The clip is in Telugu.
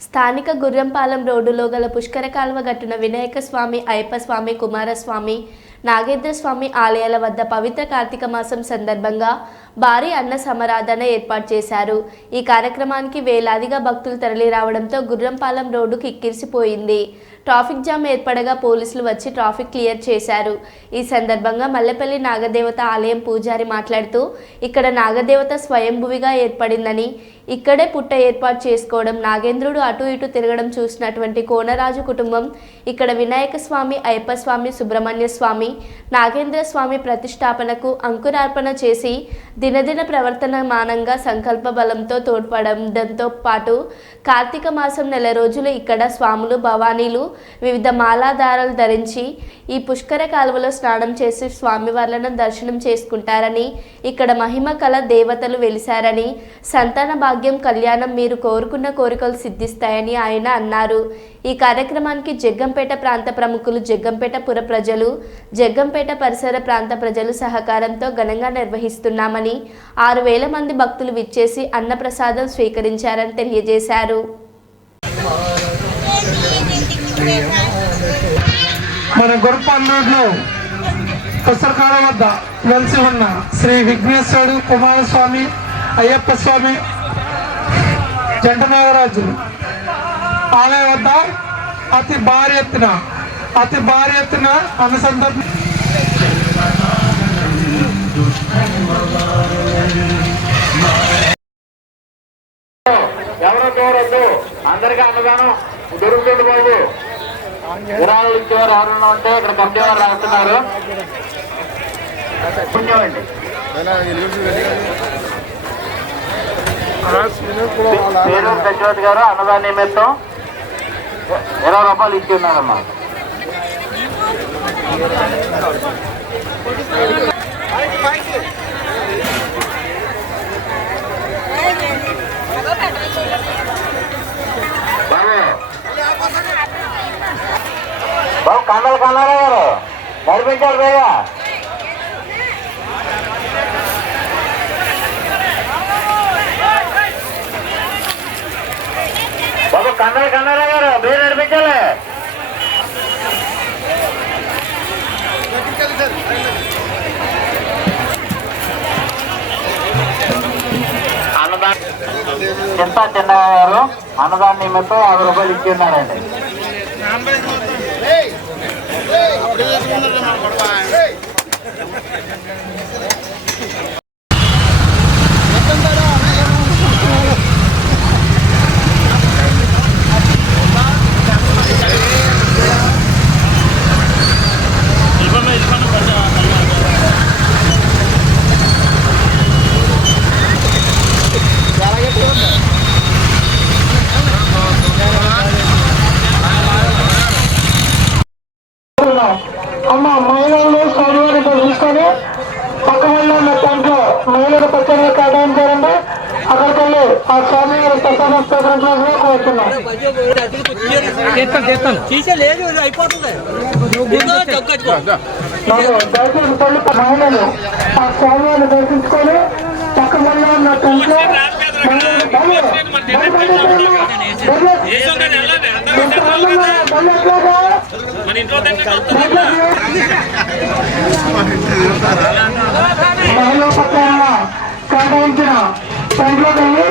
స్థానిక గుర్రంపాలెం రోడ్డులో గల పుష్కర కాలువ గట్టున వినాయక స్వామి అయ్యప్ప స్వామి కుమారస్వామి నాగేంద్ర స్వామి ఆలయాల వద్ద పవిత్ర కార్తీక మాసం సందర్భంగా భారీ అన్న సమరాధన ఏర్పాటు చేశారు. ఈ కార్యక్రమానికి వేలాదిగా భక్తులు తరలి రావడంతో గుర్రంపాలెం రోడ్డు కిక్కిరిసిపోయింది. ట్రాఫిక్ జామ్ ఏర్పడగా పోలీసులు వచ్చి ట్రాఫిక్ క్లియర్ చేశారు. ఈ సందర్భంగా మల్లెపల్లి నాగదేవత ఆలయం పూజారి మాట్లాడుతూ ఇక్కడ నాగదేవత స్వయంభువిగా ఏర్పడిందని ఇక్కడే పుట్ట ఏర్పాటు చేసుకోవడం నాగేంద్రుడు అటు ఇటు తిరగడం చూసినటువంటి కోనరాజు కుటుంబం ఇక్కడ వినాయక స్వామి అయ్యప్ప స్వామి సుబ్రహ్మణ్య స్వామి నాగేంద్ర స్వామి ప్రతిష్టాపనకు అంకురార్పణ చేసి దినదిన ప్రవర్తనమానంగా సంకల్ప బలంతో తోడ్పడడంతో పాటు కార్తీక మాసం నెల రోజులు ఇక్కడ స్వాములు భవానీలు వివిధ మాలాధారాలు ధరించి ఈ పుష్కర కాలువలో స్నానం చేసి స్వామివార్లను దర్శనం చేసుకుంటారని ఇక్కడ మహిమ కల దేవతలు వెలిశారని సంతాన భాగ్యం కళ్యాణం మీరు కోరుకున్న కోరికలు సిద్ధిస్తాయని ఆయన అన్నారు. ఈ కార్యక్రమానికి జగ్గంపేట ప్రాంత ప్రముఖులు జగ్గంపేట పుర ప్రజలు జగ్గంపేట పరిసర ప్రాంత ప్రజలు సహకారంతో ఘనంగా నిర్వహిస్తున్నామని ఆరు వేల మంది భక్తులు విచ్చేసి అన్నప్రసాదం స్వీకరించారని తెలియజేశారు. మన గురపన్నూరులో పుస్తకాల వద్ద వెలిసి ఉన్న శ్రీ విఘ్నేశ్వరుడు కుమారస్వామి అయ్యప్ప స్వామి జంట నాగరాజు ఆలయ వద్ద అతి భారీ ఎత్తున అతి భారీ ఎత్తున అనుసంధానం ఎవరో దూరద్దు అందరికీ అన్నదానం. దొరుకుతుంది బాబు. విరాళాలు ఇచ్చేవారు ఎవరైనా ఉంటే ఇక్కడ కట్టేవారు రాస్తున్నారు. పుణ్యమండి. పేరు సత్యవతి గారు అన్నదాన నిమిత్తం ఇరవై రూపాయలు ఇచ్చి ఉన్నారమ్మా. బాబు బాబు కండలు కన్నారా గారు నడిపించారు బేగా బాబు కండలు కన్నారా గారు చింత చిన్న అన్నదాన నిమిత్తం యాభై రూపాయలు ఇచ్చి ఉన్నారండి అమ్మ మహిళలు స్వామివారిని దర్శించుకొని పక్క వల్ల ఉన్న టెంట్లో మహిళల పక్కన కేటాయించారంటే అక్కడికి వెళ్ళి ఆ స్వామివారి ప్రసాదం స్వీకరించాలని కోరుతున్నాం చేస్తాను చేస్తాను తీసే లేదు అయిపోతుంది దయచేసి మహిళలు ఆ స్వామివారిని దర్శించుకొని పక్క ఉన్న టెంట్లో మహిళా కేటాయించిన టెంట్లోకి వెళ్ళి